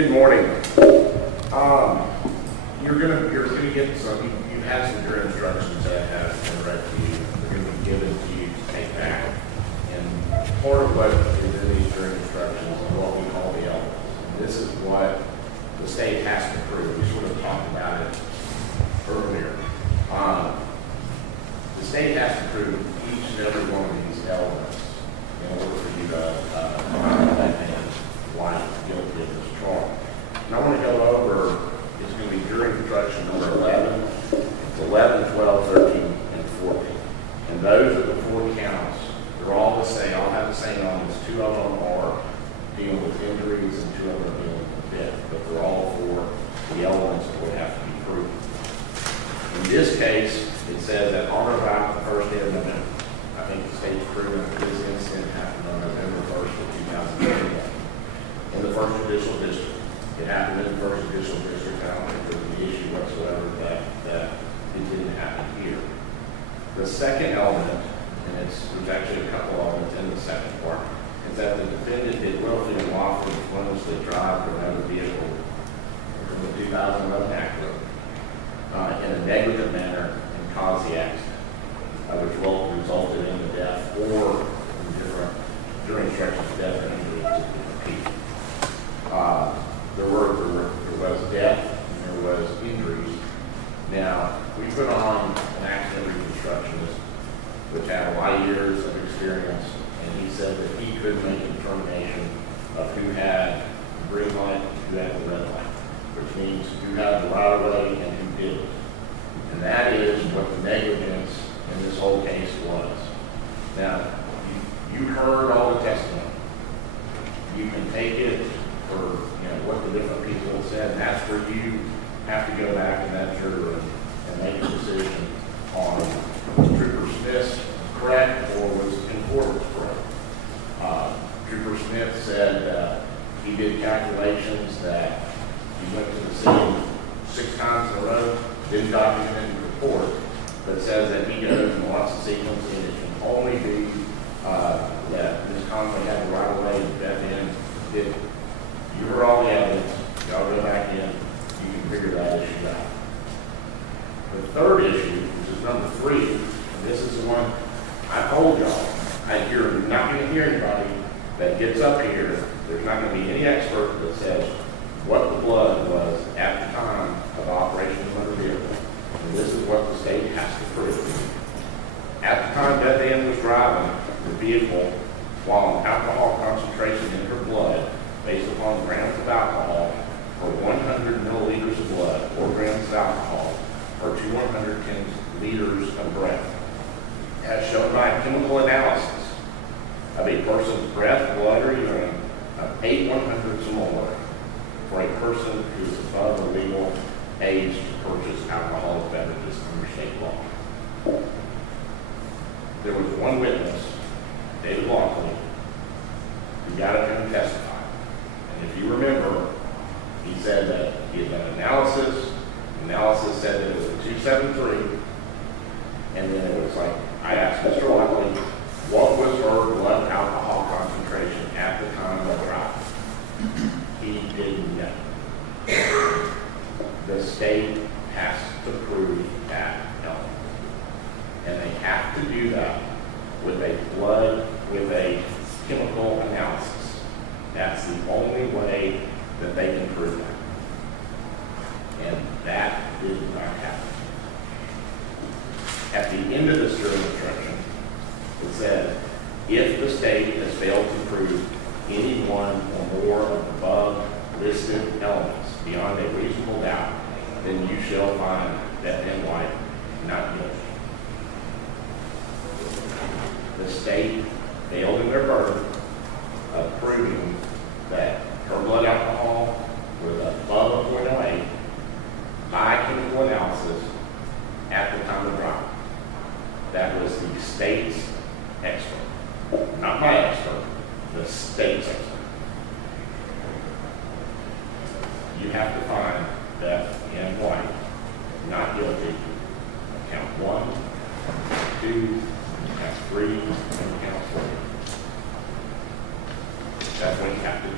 Good morning. You're gonna get some. You've had some jury instructions that have been read to you. They're going to be given to you to take back. And part of what is in these jury instructions is what we call the elements. And this is what the state has to prove. We sort of talked about it earlier. The state has to prove each and every one of these elements in order for you to find that man life guilty of this charge. And I want to go over, it's going to be jury instruction number 11. It's 11, 12, 13, and 14. And those are the 4 counts. They're all the same. All have the same elements. 2 of them are dealing with injuries and 2 of them are dealing with death. But they're all for the elements that would have to be proven. In this case, it says that on or about the first day of November. I think the state's proven that this incident happened on November 1st of 2021 in the First Judicial District. It happened in the First Judicial District. I don't think there was an issue whatsoever that it didn't happen here. The second element, and there's actually a couple elements in the second part, is that the defendant did willfully and lawfully influentially drive another vehicle from the 2011 Acura in a negligent manner and cause the accident, which resulted in the death or during instructions of death or injury to different people. There was death and there was injuries. Now, we put on an accident reconstructionist, which had a lot of years of experience, and he said that he could make a determination of who had the green light and who had the red light, which means who had the right of way and who didn't. And that is what the negligence in this whole case was. Now, you heard all the testimony. You can take it for what the different people said, and that's where you have to go back in that jury and make a decision on Trooper Smith's correct or was Concordan's correct. Trooper Smith said he did calculations that he went to the scene 6 times in a row, didn't document it in the report, but says that he goes and watches the sequence and it can only be that Ms. Conway had the right of way and Beth Ann didn't. You heard all the evidence, y'all go back in, you can figure that issue out. The third issue, which is number 3, and this is the one I told y'all, you're not going to hear anybody that gets up here, there's not going to be any expert that says what the blood was at the time of operation of the motor vehicle. And this is what the state has to prove. At the time Beth Ann was driving the vehicle, while an alcohol concentration in her blood, based upon grams of alcohol, for 100 milliliters of blood, or grams of alcohol, or 210 liters of breath, as shown by chemical analysis of a person's breath, blood, or urine of 8/100ths or more for a person who is above the legal age to purchase alcoholic beverages under state law. There was one witness, David Lockley, who got up and testified. And if you remember, he said that he had done analysis. Analysis said that it was a 273. And then it was like, I asked Mr. Lockley, what was her blood alcohol concentration at the time of drive? He didn't know. The state has to prove that element. And they have to do that with a chemical analysis. That's the only way that they can prove that. And that did not happen. At the end of this jury instruction, it said, if the state has failed to prove any one or more of the above listed elements beyond a reasonable doubt, then you shall find Beth Ann White not guilty. The state failed in their burden of proving that her blood alcohol was above a 0.08 by chemical analysis at the time of drive. That was the state's expert, not my expert, the state's expert. You have to find Beth Ann White not guilty of count 1, 2, count 3, and count 4. That's what you have to do.